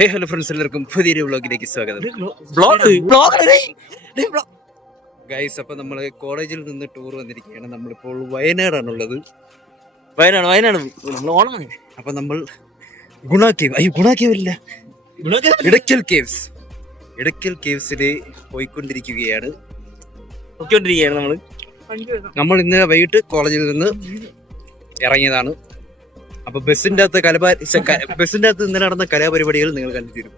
Hello friends, എല്ലാവർക്കും പുതിയൊരു വ്ളോഗിലേക്ക് സ്വാഗതം. ഗൈസ്, അപ്പൊ നമ്മള് കോളേജിൽ നിന്ന് ടൂർ വന്നിരിക്കുകയാണ്. നമ്മളിപ്പോൾ വയനാടാണുള്ളത്. വയനാട് നമ്മൾ ഓണമാണ്. അപ്പൊ നമ്മൾ ഗുണ കേവ് ഇല്ല, ഇടയ്ക്കൽ കേവ്സില് പോയിക്കൊണ്ടിരിക്കുകയാണ്. നമ്മൾ ഇന്നലെ വൈകിട്ട് കോളേജിൽ നിന്ന് ഇറങ്ങിയതാണ്. അപ്പൊ ബസ്സിന്റെ അകത്ത് ഇന്നലെ നടന്ന കലാപരിപാടികൾ നിങ്ങൾ കണ്ടു തരും.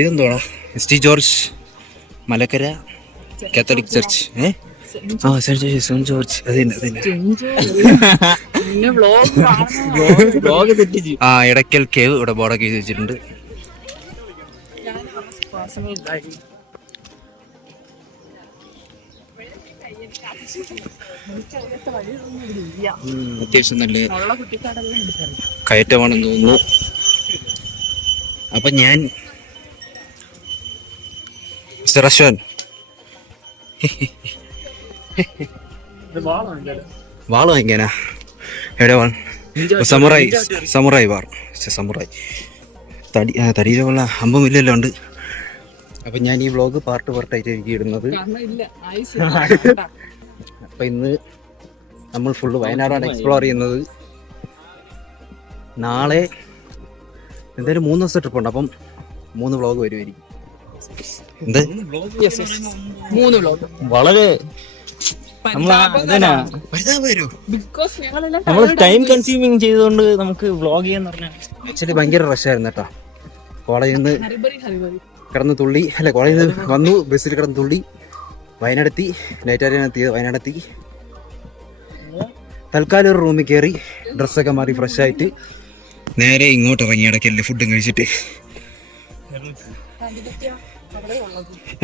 ഇതെന്തോടാ? S T George Malakkara Catholic church. Saint George. Edakkal cave ഇവിടെ ബോർഡൊക്കെ എഴുതി വെച്ചിട്ടുണ്ട്. അത്യാവശ്യം നല്ല കയറ്റമാണെന്ന് തോന്നുന്നു. അപ്പൊ ഞാൻ റഷ്വൻ വാള് വാങ്ങിക്കാനാ? എവിടെ സമുറായി വാർ തടിയിലുള്ള അമ്പമില്ലല്ലോ ഉണ്ട്. അപ്പൊ ഞാൻ ഈ വ്ളോഗ് പാർട്ടായിട്ട് എനിക്ക് ഇടുന്നത്. അപ്പൊ ഇന്ന് നമ്മൾ ഫുള്ള് വയനാടാണ് എക്സ്പ്ലോർ ചെയ്യുന്നത്. നാളെ എന്തായാലും 3 ദിവസത്തെ ട്രിപ്പ് ഉണ്ട്. അപ്പം 3 വ്ളോഗ് വരുമായിരിക്കും. വളരെ നമ്മൾ ടൈം കൺസ്യൂമിങ് ചെയ്തുകൊണ്ട് നമുക്ക് വ്ളോഗ് ചെയ്യാന്ന് പറഞ്ഞാൽ ആക്ച്വലി ഭയങ്കര റഷായിരുന്നു കേട്ടോ. കോളേജിൽ നിന്ന് കിടന്ന് തുള്ളി, കോളേജിൽ നിന്ന് വന്നു, ബസ്സിൽ കിടന്ന് തുള്ളി, വയനാടെത്തി. നൈറ്റാരിയാണെത്തിയത്. വയനാടെത്തി തൽക്കാലം ഒരു റൂമിൽ കയറി ഡ്രസ്സൊക്കെ മാറി ഫ്രഷായിട്ട് നേരെ ഇങ്ങോട്ട് ഇറങ്ങി. ഇടയ്ക്കല്ലേ ഫുഡും കഴിച്ചിട്ട്.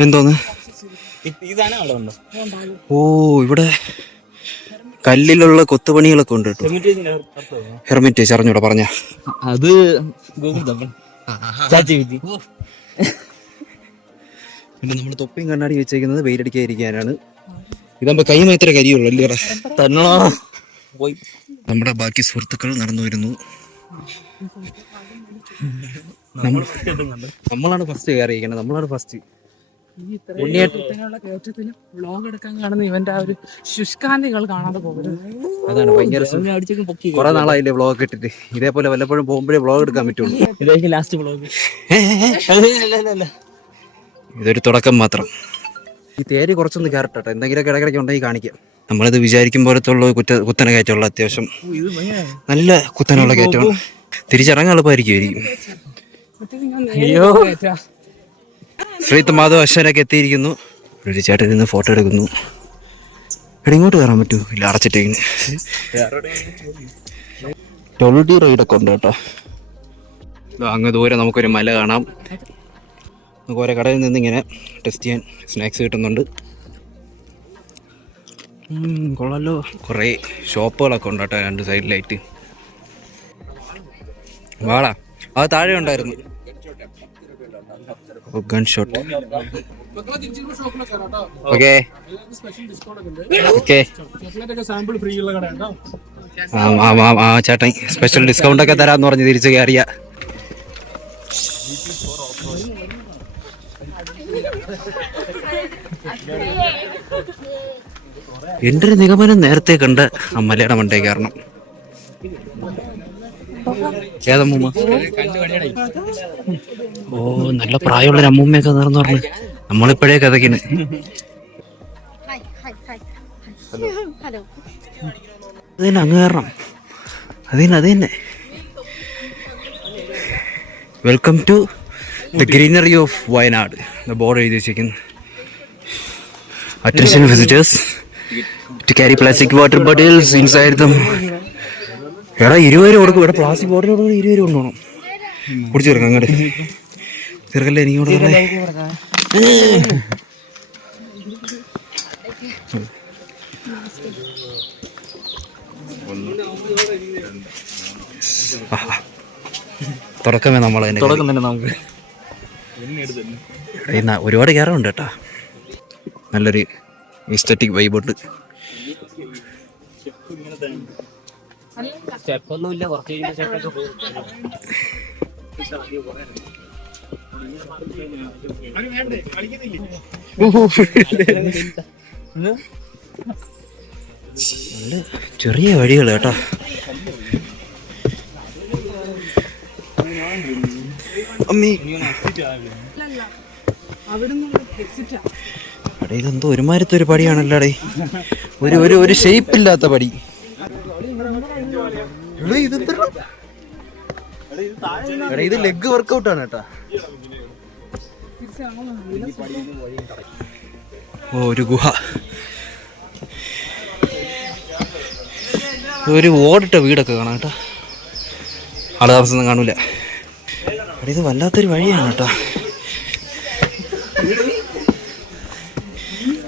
എന്തോന്ന്? ഓ, ഇവിടെ കല്ലിലുള്ള കൊത്തുപണികളൊക്കെ ഉണ്ട് കേട്ടോ. ഹെർമിറ്റേജ് അറിഞ്ഞൂടെ പറഞ്ഞ അത്. പിന്നെ നമ്മൾ തൊപ്പിയും കണ്ണാടി വെച്ചേക്കുന്നത് വെയിലടിക്കാതിരിക്കാനാണ്. ഇതാകുമ്പോ കൈ മാത്രമേ കരിയുള്ളൂ അല്ലേ? നമ്മുടെ ബാക്കി സുഹൃത്തുക്കൾ നടന്നു വരുന്നു. നമ്മളാണ് ഫസ്റ്റ് കയറിയിരിക്കുന്നത്. നമ്മളാണ് ഫസ്റ്റ്. വ്ളോഗ് എടുക്കാൻ കാണുന്ന ഇവന്റെ ആ ഒരു ശുഷ്കാന്തികൾ കാണാതെ പോകരുത്. അതാണ് ഭയങ്കര. കുറെ നാളായില്ലേ വ്ളോഗ് ഇട്ടിട്ട്. ഇതേപോലെ വല്ലപ്പോഴും പോകുമ്പോഴേ വ്ളോഗ് എടുക്കാൻ പറ്റുള്ളൂ. Last vlog. ഇതൊരു തുടക്കം മാത്രം. ഈ തേര് കുറച്ചൊന്ന് കയറട്ടെ. എന്തെങ്കിലുമൊക്കെ ഇടയ്ക്കിടയ്ക്ക് ഉണ്ടെങ്കിൽ കാണിക്കാം. നമ്മളിത് വിചാരിക്കും പോലത്തുള്ള കുത്തനെ കയറ്റമുള്ള, അത്യാവശ്യം നല്ല കുത്തനുള്ള കയറ്റമാണ്. തിരിച്ചിറങ്ങാൻ എളുപ്പമായിരിക്കും. ശ്രീത്ത് മാധവ് അശ്വനൊക്കെ എത്തിയിരിക്കുന്നു. ഒരു ചേട്ടൻ നിന്ന് ഫോട്ടോ എടുക്കുന്നു. ഇങ്ങോട്ട് കയറാൻ പറ്റൂ? ഇല്ല, അടച്ചിട്ടേക്കുന്നു. ടൊൾഡി റൈഡൊക്കെ ഉണ്ട് കേട്ടോ. അങ്ങ് ദൂരെ നമുക്കൊരു മല കാണാം. നമുക്ക് ഓരോ കടയിൽ നിന്ന് ഇങ്ങനെ ടെസ്റ്റ് ചെയ്യാൻ സ്നാക്സ് കിട്ടുന്നുണ്ട്. കൊള്ളാലോ. കുറേ ഷോപ്പുകളൊക്കെ ഉണ്ട് കേട്ടോ 2 സൈഡിലായിട്ട്. വാടാ, അത് താഴെ ഉണ്ടായിരുന്നു. Gun shot. ഓക്കെ ആ ചേട്ടൻ സ്പെഷ്യൽ ഡിസ്കൗണ്ട് ഒക്കെ തരാന്ന് പറഞ്ഞ് തിരിച്ചു കയറിയ. എൻ്റെ ഒരു നിഗമനം നേരത്തെ കണ്ട ആ മലയുടെ മണ്ടേ കാരണം. ഏതമ്മൂമ്മ? ഓ, നല്ല പ്രായമുള്ളൊരു അമ്മൂമ്മയൊക്കെ നേർന്ന് പറഞ്ഞു. നമ്മളിപ്പോഴേ കഥക്കിന്. അതിന് അങ്ങ് കയറണം. അത് തന്നെ. Welcome to the greenery of Wayanad. Board എഴുതി വെച്ചിരിക്കുന്നു. Attention visitors to carry plastic water bottles inside them. എടാ 20 രൂപ കൊടുക്കും. ഇവിടെ പ്ലാസ്റ്റിക് ബോട്ടിൽ കൊടുക്കുന്നത് 20 രൂപ കൊണ്ടുപോകണം. കുടിച്ചു തീർക്കാം. അങ്ങോട്ട് തീർക്കല്ലേ? എനിക്കോട് തുറക്കമേ നമ്മളതിനെ തുടക്കം തന്നെ നമുക്ക് ഒരുപാട് കയറുണ്ട് കേട്ടാ. നല്ലൊരു എസ്തറ്റിക് വൈബുണ്ട്. സ്റ്റെപ്പൊന്നുമില്ല, കുറച്ച് കഴിയുമ്പോൾ സ്റ്റെപ്പൊക്കെ പോകും. നല്ല ചെറിയ വഴികൾ കേട്ടോ. അമ്മീ ഇതെന്തോ ഒരുമാരത്തെ ഒരു പടിയാണല്ലോടേ. ഒരു ഷേപ്പ് ഇല്ലാത്ത പടി. ഇത് ലെഗ് വർക്കൗട്ട് ആണ് കേട്ടാ. ഓ ഒരു ഗുഹ, ഒരു ഓടിട്ട വീടൊക്കെ കാണാം കേട്ടോ. ആള് താമസം കാണൂല. ഇത് വല്ലാത്തൊരു വഴിയാണ് കേട്ടോ.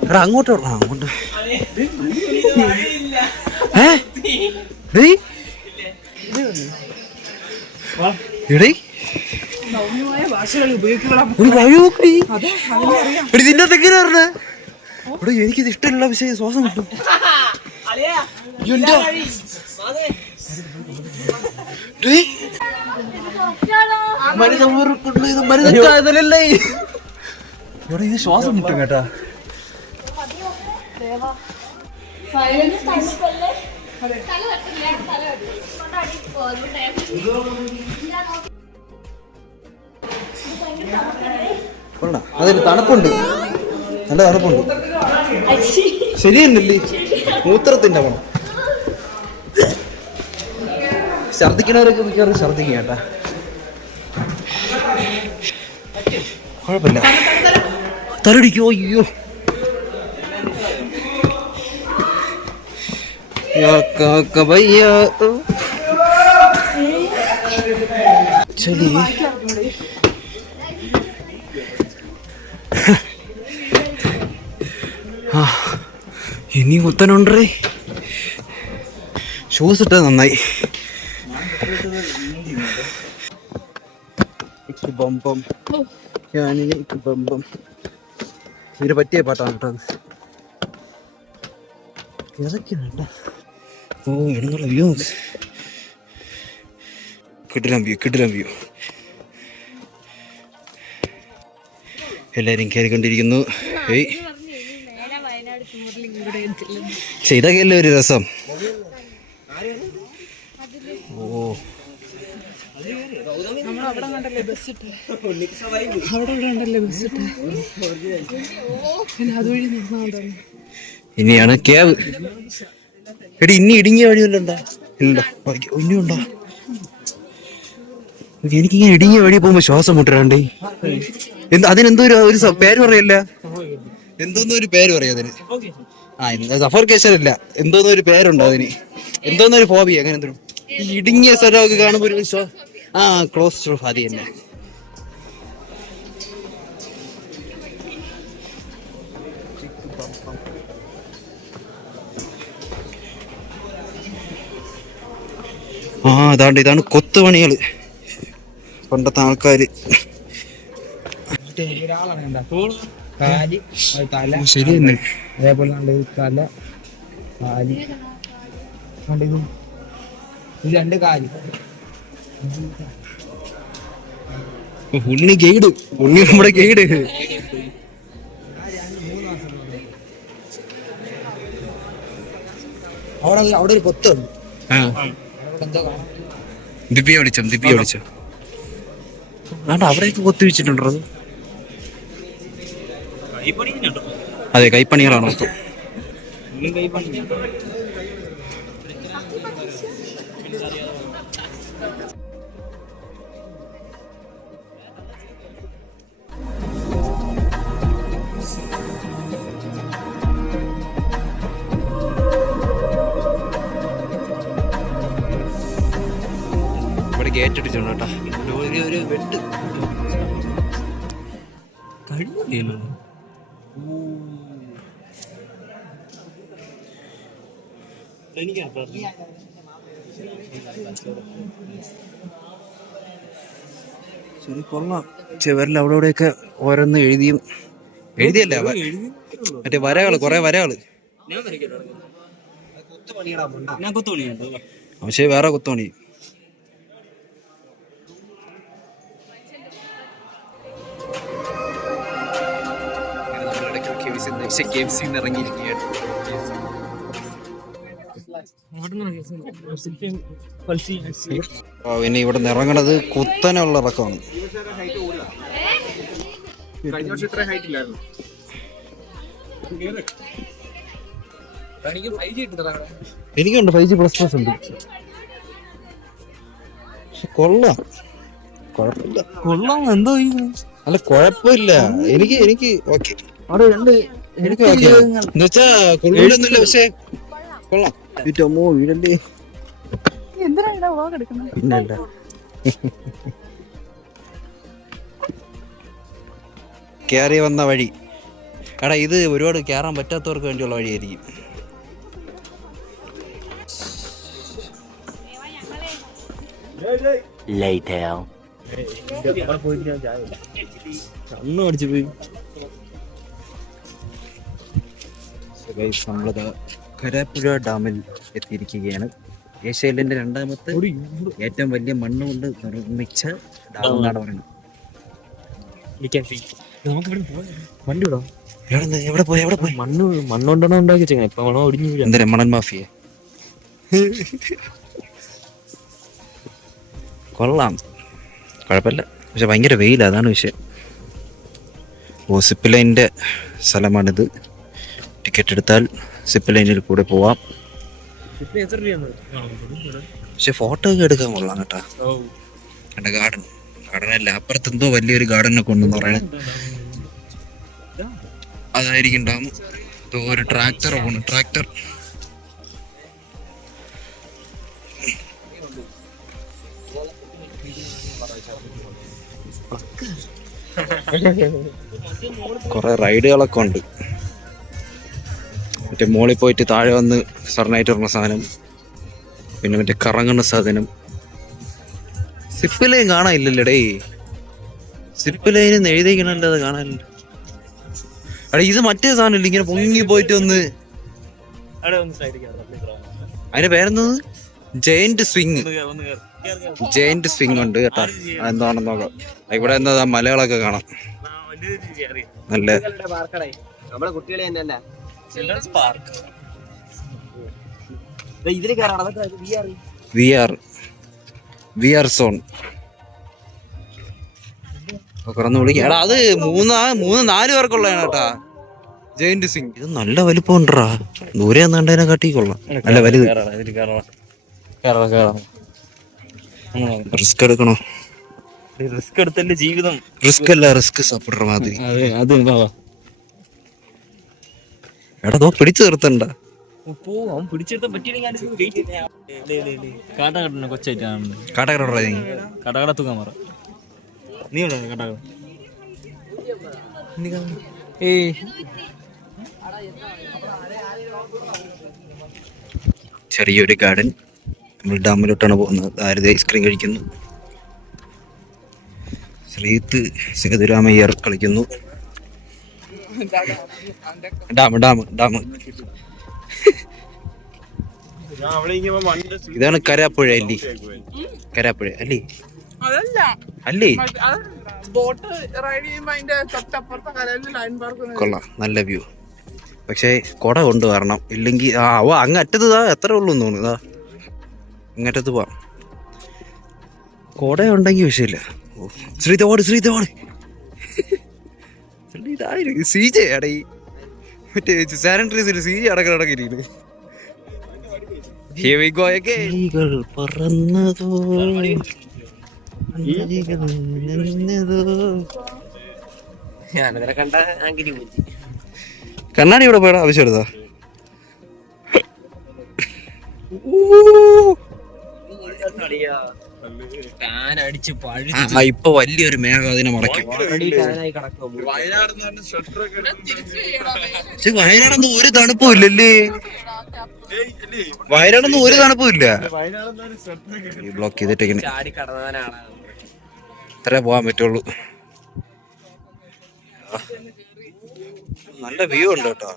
എടാ അങ്ങോട്ട് വിടണം, അങ്ങോട്ട്. എനിക്കിത് ഇഷ്ടമുള്ള വിഷയം ശ്വാസം കിട്ടും. ഇവിടെ ഇത് ശ്വാസം കിട്ടും കേട്ടാ. അതിൽ തണുപ്പുണ്ട്, നല്ല തണുപ്പുണ്ട്. ശരിയല്ലേ മൂത്രത്തിന്റെ പണം. ഛർദിക്കണവരൊക്കെ മിക്കവാറും ഛർദിക്കുക കേട്ടാ. കുഴപ്പമില്ല. തലടിക്കോ? അയ്യോ ചലി. ഇനി കുത്തനുണ്ടേ. ഷൂസ് ഇട്ടത് നന്നായി. ബമ്പം ബമ്പം ഇതിന് പറ്റിയ പാട്ടാണ് കേട്ടോ. ഇതൊക്കെയാണ്. ഓ ഇടുന്നുള്ള വ്യൂ നോക്ക്. കിടിലം വ്യൂ. എല്ലാരും കയറിക്കൊണ്ടിരിക്കുന്നു. ഇതൊക്കെയല്ലേ ഒരു രസം. ഓ ഇനിയാണ് കേവ്. എടി ഇനി ഇടുങ്ങിയ വഴിയല്ലോ. ഇല്ല ഇനിയുണ്ടോ? എനിക്കിങ്ങനെ ഇടുങ്ങിയ വഴി പോകുമ്പോ ശ്വാസം മുട്ടണ്ടേ. അതിനെന്തോ ഒരു പേര് പറയല്ല. എന്തോന്നും ഒരു പേര് പറയാം അതിന്. സഫോക്കേഷൻ ഇല്ല, എന്തോന്നും ഒരു പേരുണ്ടോ അതിന്. എന്തോന്നും ഒരു ഫോബിയ അങ്ങനെ എന്തോ. ഈ ഇടുങ്ങിയ സ്ഥലമൊക്കെ കാണുമ്പോ ഒരു ക്ലോസ് അത് തന്നെ. ഇതാണ് കൊത്തുപണികള്. പണ്ടത്തെ ആൾക്കാര്. ശരി തന്നെ. അതേപോലെ തല, കാല്, രണ്ട് കാല്. ഉണ്ണി ഗൈഡ്, ഉണ്ണി നമ്മുടെ ഗൈഡ്. അവിടെ ഒരു കൊത്തുണ്ട്. ദിവ്യ വിളിച്ചോ. അവിടേക്ക് കൊത്തി വെച്ചിട്ടുണ്ടോ? അതെ, കൈപ്പണികളാണോ? ഇവിടെ ഗേറ്റ് ഇട്ടിട്ടുണ്ട് കേട്ടോ. ഒരു വെട്ട് ശരി, കൊള്ളാം. ചുവരിൽ അവിടെ ഇവിടെയൊക്കെ ഓരോന്ന് എഴുതിയല്ല മറ്റേ വരകള്, കൊറേ വരകള്. പക്ഷേ വേറെ കുത്തോണി. ഇറങ്ങിയിരിക്കുകയാണ്. ഇനി ഇവിടെ നിന്ന് ഇറങ്ങണത് കുത്തനുള്ള ഇറക്കമാണ്. എനിക്കുണ്ട് 5G പ്ലസ് ഉണ്ട്. പക്ഷെ കൊള്ളാം, കുഴപ്പമില്ല. കൊള്ളാം. എന്തോ അല്ല കുഴപ്പമില്ല, എനിക്ക് ഓക്കെ. എനിക്ക് എന്നുവെച്ചാ കൊള്ളൂലൊന്നുമില്ല, പക്ഷെ കൊള്ളാം. വീട്ടമ്മോ വീടല്ലേ, പിന്നല്ല. കയറി വന്ന വഴി എടാ, ഇത് ഒരുപാട് കയറാൻ പറ്റാത്തവർക്ക് വേണ്ടിയുള്ള വഴിയായിരിക്കും. നമ്മളത് കരാപ്പുഴ ഡാമിൽ എത്തിയിരിക്കുകയാണ്. ഏഷ്യയിലെ രണ്ടാമത്തെ ഏറ്റവും വലിയ മണ്ണ് കൊണ്ട് നിർമ്മിച്ച ഡാം എന്നാണ് പറയുന്നത്. എവിടെ പോയി മണ്ണുകൊണ്ടാണ് ഉണ്ടാക്കി വെച്ചേക്കണേ. ഇപ്പൊ ഒടിഞ്ഞു എന്താ മണൽ മാഫിയ. കൊള്ളാം, കുഴപ്പമില്ല. പക്ഷെ ഭയങ്കര വെയിൽ, അതാണ് വിഷയം. സിപ്പ് ലൈനിൻ്റെ സ്ഥലമാണിത്. ടിക്കറ്റ് എടുത്താൽ സിപ്പ് ലൈനിൽ കൂടെ പോവാം. പക്ഷെ ഫോട്ടോ ഒക്കെ എടുക്കാൻ കൊള്ളാം കേട്ടാ. ഗാർഡനല്ല, അപ്പുറത്ത് എന്തോ വലിയൊരു ഗാർഡനെ കൊണ്ടെന്ന് പറയണേ. അതായിരിക്കും ഡാം. ഒരു ട്രാക്ടർ പോണു, ട്രാക്ടർ. കുറെ റൈഡുകളൊക്കെ ഉണ്ട്. മറ്റേ മോളിൽ പോയിട്ട് താഴെ വന്ന് സർണായിട്ട് പറഞ്ഞ സാധനം, പിന്നെ മറ്റേ കറങ്ങുന്ന സാധനം. സിപ്പ് ലൈൻ കാണാനില്ലല്ലോടേ. സിപ്പ് ലൈൻ എഴുതിക്കണല്ലോ, അത് കാണാനില്ല. അടേ ഇത് മറ്റേ സാധനം ഇല്ല, ഇങ്ങനെ പൊങ്ങി പോയിട്ട് ഒന്ന്. അതിന്റെ പേരെന്തത്? Giant swing. ജയന്റ് സ്വിങ് ഉണ്ട് കേട്ടാ. എന്താണെന്ന് നോക്കാം. ഇവിടെ എന്താ മലകളൊക്കെ കാണാം. നല്ല വി ആർ സോൺ വിളിക്കാം. അത് 3-4 പേർക്കുള്ളതാണ് കേട്ടാ ജയന്റ് സിംഗ്. ഇത് നല്ല വലിപ്പം ഉണ്ടറാ. ദൂരെ കണ്ടതിനെ കാട്ടി കൊള്ളാം, നല്ല വലുത്. റിസ്ക് എടുക്കണോ? റിസ്ക് എടുത്തല്ലേ ജീവിതം. റിസ്ക് അല്ല, റിസ്ക് സപ്പോർട്ടർ മാതിരി. എടാ നോ പിടിച്ചു നിർത്തണ്ട. ചെറിയൊരു ഗാർഡൻ. നമ്മൾ ഡാമിലോട്ടാണ് പോകുന്നത്. ആരത് ഐസ്ക്രീം കഴിക്കുന്നു. ശ്രീത്ത് സേതുരാമയ്യർ കളിക്കുന്നു. ഡാം ഇതാണ് കരാപ്പുഴ അല്ലേ? കരാപ്പുഴ അല്ലേ? അല്ലേ? കൊള്ളാം, നല്ല വ്യൂ. പക്ഷേ കുട കൊണ്ടുവരണം, ഇല്ലെങ്കിൽ അങ്ങ് അറ്റത്ത് എത്ര ഉള്ളൂ എന്ന് തോന്നുന്നു. അങ്ങറ്റത്ത് പോവാം. കുട ഉണ്ടെങ്കിൽ വിഷയമില്ല. ശ്രീതോട് CJ അടേ, മറ്റേ സാനിറ്ററീസിൽ CJ അടക്കിരിക്കുന്നു. പറന്നതോ കണ്ണാടി ഇവിടെ പോയടാ, ആവശ്യം എടുത്താ. ഫാൻ അടിച്ച് ഇപ്പൊ വലിയൊരു മേഘം അതിനെ മറയ്ക്കും. ഫാനായി കിടക്കും. പക്ഷെ വയനാടൊന്നും ഒരു തണുപ്പും ഇല്ലല്ലേ? വയനാടൊന്നും ഒരു തണുപ്പും ഇല്ല. ബ്ലോക്ക് ചെയ്തിട്ടേക്കണേ ചാടി കടന്നവനാണ്. ഇത്രേ പോകാൻ പറ്റുള്ളൂ. നല്ല വ്യൂ ഉണ്ട് കേട്ടോ.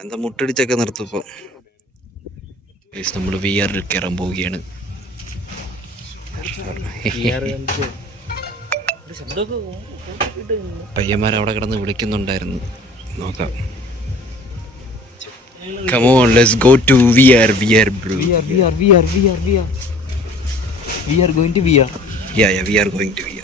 എന്താ മുട്ടടിച്ചൊക്കെ നിർത്തും ഇപ്പൊ. നമ്മള് VR കയറാൻ പോവുകയാണ്. പയ്യന്മാർ അവിടെ കിടന്ന് വിളിക്കുന്നുണ്ടായിരുന്നു, നോക്കാം. Come on, let's go to VR bro. We are going to VR. Yeah, we are going to VR.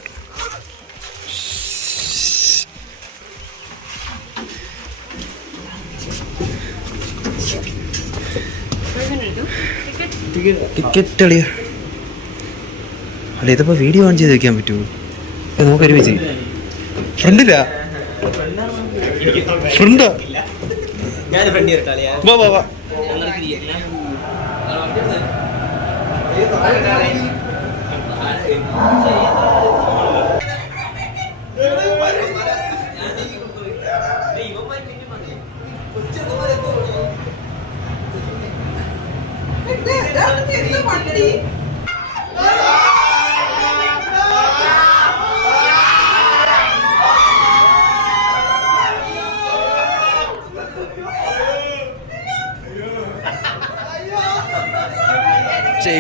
Ticket അളിയ അല്ല, ഇതിപ്പോ വീഡിയോ ഓൺ ചെയ്ത് വെക്കാൻ പറ്റുമോ? നമുക്ക് ഒരുമിച്ച് ഫ്രണ്ടില്ല ഫ്രണ്ടാ വാ വാ വാ.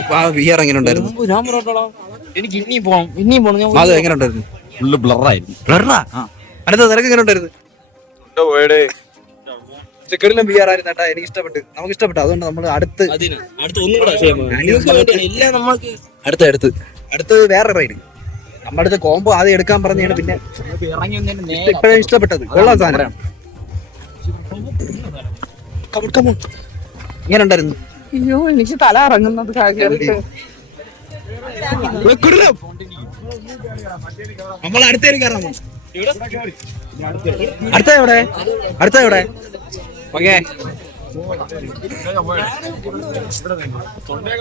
ഇപ്പൊ ആ VR എങ്ങനെ ഉണ്ടായിരുന്നു? എനിക്ക് ഇനിയും പോണം. അത് എങ്ങനെ ഉണ്ടായിരുന്നു? ഫുള്ള് ബ്ലറായിരുന്നു. ബ്ലറാ? അടുത്ത നിനക്ക് എങ്ങനെ ഉണ്ടായിരുന്നു? ചെക്കടിലും VR ആയിരുന്നു കേട്ടാ. എനിക്ക് ഇഷ്ടപ്പെട്ടു, നമുക്ക് ഇഷ്ടപ്പെട്ടു. അതുകൊണ്ട് നമ്മൾ അടുത്ത് അടുത്തത് വേറെ റൈഡ്. നമ്മുടെ അടുത്ത് കോംബോ ആദ്യം എടുക്കാൻ പറഞ്ഞാണ്, പിന്നെ ഇപ്പോഴും ഇഷ്ടപ്പെട്ടത്. കൊള്ളാം സാധനം. ഇങ്ങനെ ഉണ്ടായിരുന്നു. അയ്യോ, എനിക്ക് തല ഇറങ്ങുന്നത് നമ്മൾ അടുത്തേക്ക് കയറാമോ? അടുത്ത എവിടെ? ഓക്കെ,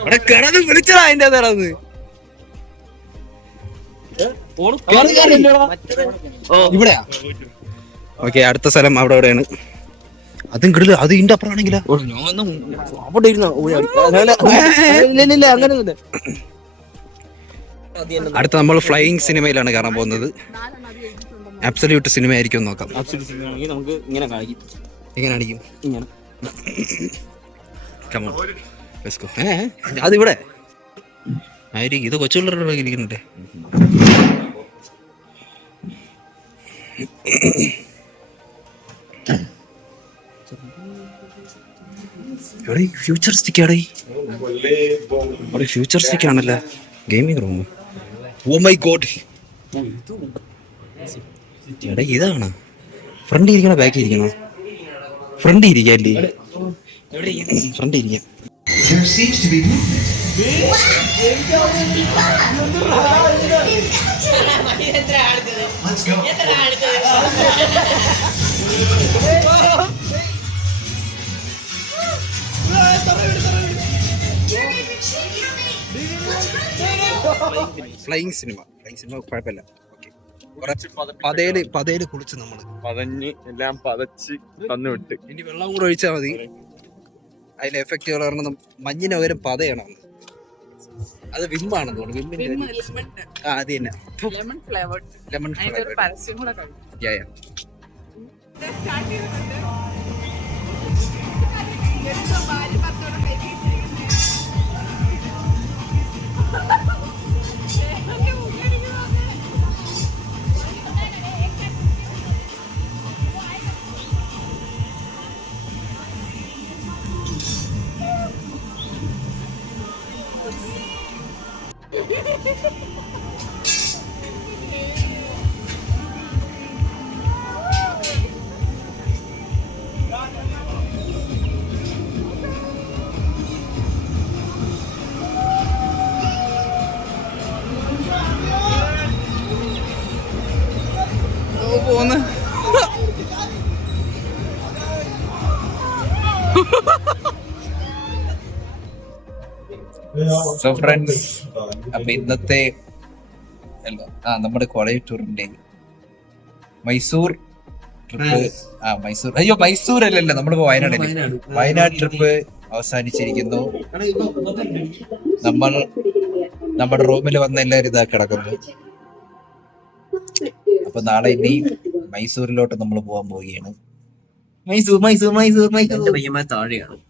അവിടെ കിടന്ന് വിളിച്ചതാ അതിന്റെ അതേറത്. ഇവിടെയാ? ഓക്കെ, അടുത്ത സ്ഥലം അവിടെ എവിടെയാണ്? അതും കിടില. അത് ഇതിന്റെ അപ്പുറമാണെങ്കിലാ അവിടെ ഇരുന്നോ? അങ്ങനെ അടുത്ത നമ്മൾ ഫ്ലൈയിങ് സിനിമയിലാണ് കാണാൻ പോകുന്നത്. അബ്സല്യൂട്ട് സിനിമ ആയിരിക്കും, നോക്കാം. നമുക്ക് ഇങ്ങനെ കാണിക്കും. എങ്ങനെ കാണിക്കും? ഇങ്ങനെ. അതിവിടെ ആയിരിക്കും. ഇത് കൊച്ചുപിള്ളേരുടെ ഇരിക്കുന്നുണ്ടേ. എവിടെ ഫ്യൂച്ചറിസ്റ്റിക് ആടേ? അവിടെ ഫ്യൂച്ചറിസ്റ്റിക് ആണല്ലോ gaming room. Oh my god, എടാ ഇതാണ് ഫ്രണ്ട് ഇരിക്കണോ ബാക്കി ഇരിക്കണോ? ഫ്രണ്ട് ഇരിക്കല്ലേ? ഫ്രണ്ട് ഇരിക്കാം. There seems to be movement. Let's go. Flying cinema കുഴപ്പമില്ല. പതയില് കുളിച്ച് നമ്മള് എല്ലാം പതച്ച് തന്നു വിട്ട്. ഇനി വെള്ളം കൂടെ ഒഴിച്ചാൽ മതി. അതിന്റെ എഫക്റ്റ് കാരണം മഞ്ഞിന് പകരം പതയാണ്. അത് വിമ്മാണെന്ന് തോന്നുന്നു. വിമ്മിന്റെ അത് തന്നെ, ലെമൺ ഫ്ലേവർഡ്. സോ ഫ്രണ്ട്സ്, അപ്പൊ ഇന്നത്തെ നമ്മുടെ കോളേജ് ടൂറിന്റെ മൈസൂർ ട്രിപ്പ്, മൈസൂർ അല്ലല്ലോ, നമ്മളിപ്പോ വയനാട് ട്രിപ്പ് അവസാനിച്ചിരിക്കുന്നു. നമ്മൾ നമ്മുടെ റൂമിൽ വന്ന എല്ലാവരും ഇതാ കിടക്കുന്നു. അപ്പൊ നാളെ ഇനി മൈസൂരിലോട്ട് നമ്മൾ പോകാൻ പോവുകയാണ്.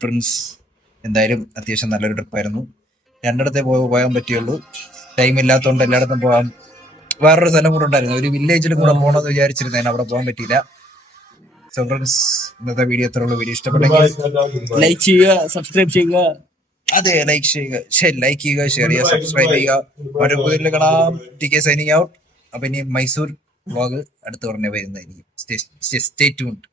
പ്രിൻസ്, എന്തായാലും അത്യാവശ്യം നല്ലൊരു ട്രിപ്പായിരുന്നു. രണ്ടിടത്തെ പോകാൻ പറ്റിയുള്ളൂ. ടൈം ഇല്ലാത്തതുകൊണ്ട് എല്ലായിടത്തും പോകാൻ. വേറൊരു സ്ഥലം കൂടെ ഉണ്ടായിരുന്നു, ഒരു വില്ലേജിൽ കൂടെ പോകണമെന്ന് വിചാരിച്ചിരുന്നേന്, അവിടെ പോകാൻ പറ്റിയില്ല. സോ ഫ്രണ്ട്സ്, ഇന്നത്തെ വീഡിയോ എത്രയുള്ള വീഡിയോ ഇഷ്ടപ്പെട്ടെങ്കിൽ ലൈക്ക് ചെയ്യുക, സബ്സ്ക്രൈബ് ചെയ്യുക. അതെ, ലൈക്ക് ചെയ്യുക, ഷെയർ ചെയ്യുക, സബ്സ്ക്രൈബ് ചെയ്യുക. ഒരു പുതിയ കാണാം. TK signing out. അപ്പൊ ഇനി മൈസൂർ വ്ലോഗ് അടുത്ത് പറഞ്ഞ വരുന്നതായിരിക്കും. Stay tuned.